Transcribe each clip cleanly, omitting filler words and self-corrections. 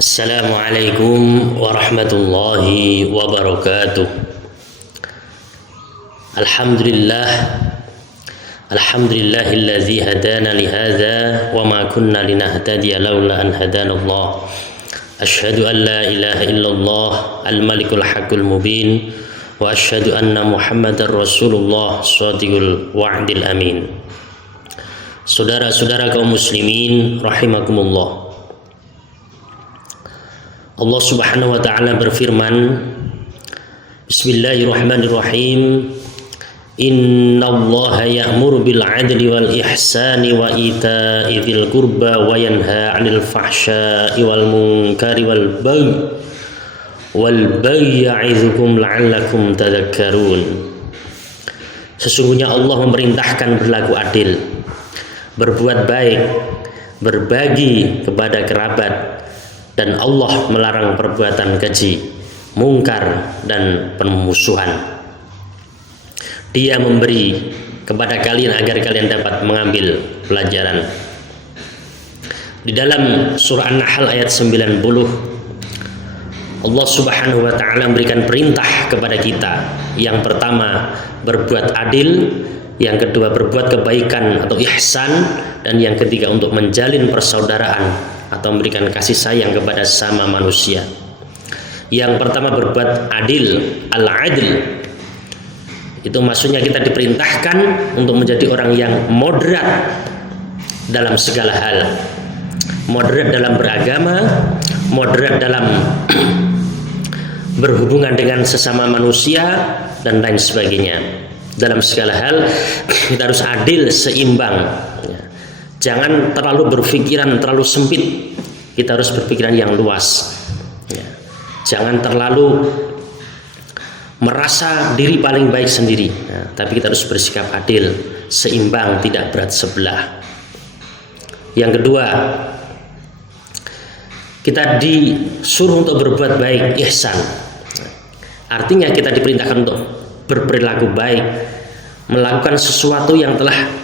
Assalamualaikum warahmatullahi wabarakatuh. Alhamdulillahillazi hadana lihadza wa ma kunna linahtadiya laula an hadanallah. Asyhadu an la ilaha illallah al-malikul haqqul mubin wa asyhadu anna Muhammadar Rasulullah shadiqul wa'dil amin. Saudara-saudara kaum muslimin rahimakumullah. Allah Subhanahu wa taala berfirman, Bismillahirrahmanirrahim. Innallaha ya'muru bil 'adli wal ihsani wa ita'i dzil qurba wa yanha 'anil fahsya'i wal munkari wal bagyi ya'idzukum la'allakum tadhakkarun. Sesungguhnya Allah memerintahkan berlaku adil, berbuat baik, berbagi kepada kerabat, dan Allah melarang perbuatan keji, mungkar, dan permusuhan. Dia memberi kepada kalian agar kalian dapat mengambil pelajaran. Di dalam surah An-Nahl ayat 90, Allah Subhanahu wa taala memberikan perintah kepada kita. Yang pertama, berbuat adil, yang kedua berbuat kebaikan atau ihsan, dan yang ketiga untuk menjalin persaudaraan atau memberikan kasih sayang kepada sama manusia. Yang pertama berbuat adil, al-adil. Itu maksudnya kita diperintahkan untuk menjadi orang yang moderat dalam segala hal. Moderat dalam beragama, moderat dalam berhubungan dengan sesama manusia, dan lain sebagainya. Dalam segala hal kita harus adil, seimbang. Jangan terlalu berpikiran terlalu sempit. Kita harus berpikiran yang luas. Jangan terlalu merasa diri paling baik sendiri. Tapi kita harus bersikap adil, seimbang, tidak berat sebelah. Yang kedua, kita disuruh untuk berbuat baik, ihsan. Artinya kita diperintahkan untuk berperilaku baik, melakukan sesuatu yang telah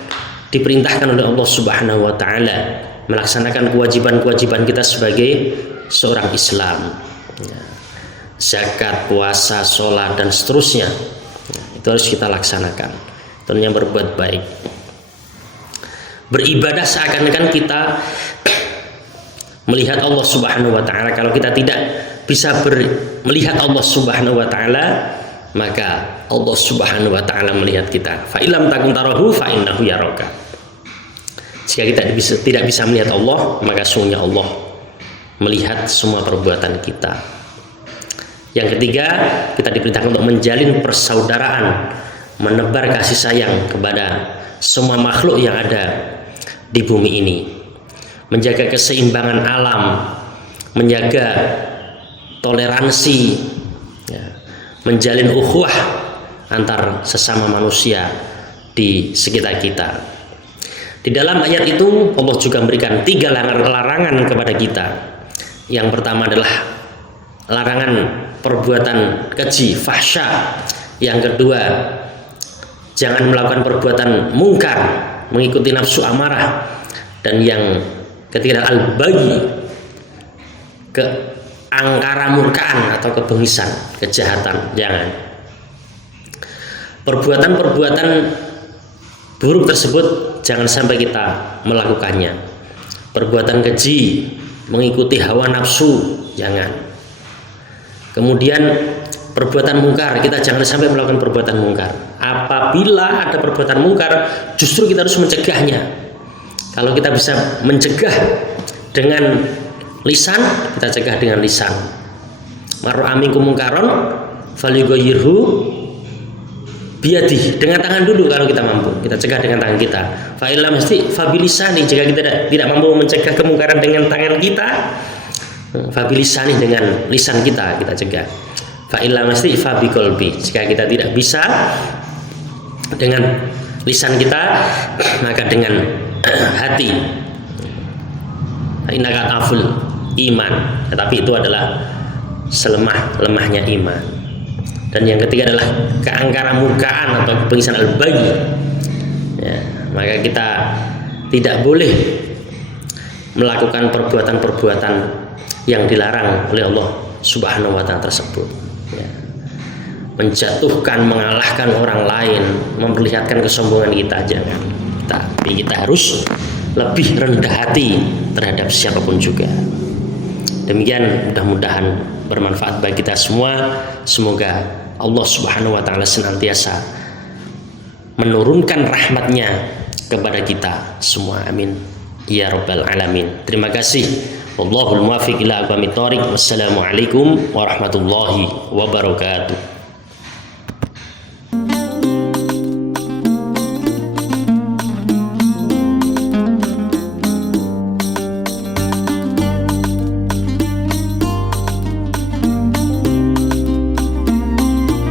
diperintahkan oleh Allah Subhanahu wa taala, melaksanakan kewajiban-kewajiban kita sebagai seorang Islam. Zakat, puasa, sholat, dan seterusnya. Itu harus kita laksanakan. Tentunya berbuat baik. Beribadah seakan-akan kita melihat Allah Subhanahu wa taala. Kalau kita tidak bisa melihat Allah Subhanahu wa taala, maka Allah Subhanahu wa taala melihat kita. Fa illam takun tarahu fa innahu yaraka. Jika kita tidak bisa melihat Allah, maka sungguhnya Allah melihat semua perbuatan kita. Yang ketiga, kita diperintahkan untuk menjalin persaudaraan, menebar kasih sayang kepada semua makhluk yang ada di bumi ini, menjaga keseimbangan alam, menjaga toleransi, menjalin ukhuwah antar sesama manusia di sekitar kita. Di dalam ayat itu Allah juga memberikan 3 larangan kepada kita. Yang pertama adalah larangan perbuatan keji, fahsya. Yang kedua, jangan melakukan perbuatan mungkar, mengikuti nafsu amarah. Dan yang ketiga al-bagyi, keangkara murkaan atau kebengisan, kejahatan. Jangan. Perbuatan-perbuatan buruk tersebut jangan sampai kita melakukannya. Perbuatan keji, mengikuti hawa nafsu, jangan. Kemudian perbuatan mungkar, kita jangan sampai melakukan perbuatan mungkar. Apabila ada perbuatan mungkar, justru kita harus mencegahnya. Kalau kita bisa mencegah dengan lisan, kita cegah dengan lisan. Marra minkum mungkaron falyughayyirhu biyadihi, dengan tangan dulu kalau kita mampu, kita cegah dengan tangan kita. Fa illam mesti fabilisani, jika kita tidak mampu mencegah kemungkaran dengan tangan kita, fabilisani, dengan lisan kita cegah. Fa illam mesti fabiqalbi, jika kita tidak bisa dengan lisan kita, maka dengan hati. Innaka aful iman, tetapi itu adalah selemah-lemahnya iman. Dan yang ketiga adalah keangkara murkaan atau kebengisan al-bagyi. Maka kita tidak boleh melakukan perbuatan-perbuatan yang dilarang oleh Allah Subhanahu wa Ta'ala tersebut, ya. Menjatuhkan, mengalahkan orang lain, memperlihatkan kesombongan kita, jangan. Tapi kita harus lebih rendah hati terhadap siapapun juga. Demikian, mudah-mudahan bermanfaat bagi kita semua. Semoga Allah Subhanahu wa Ta'ala senantiasa menurunkan rahmatnya kepada kita semua, amin ya rabbal alamin. Terima kasih. Wallahul muwaffiq ila aqwamit thoriq. Wassalamualaikum warahmatullahi wabarakatuh.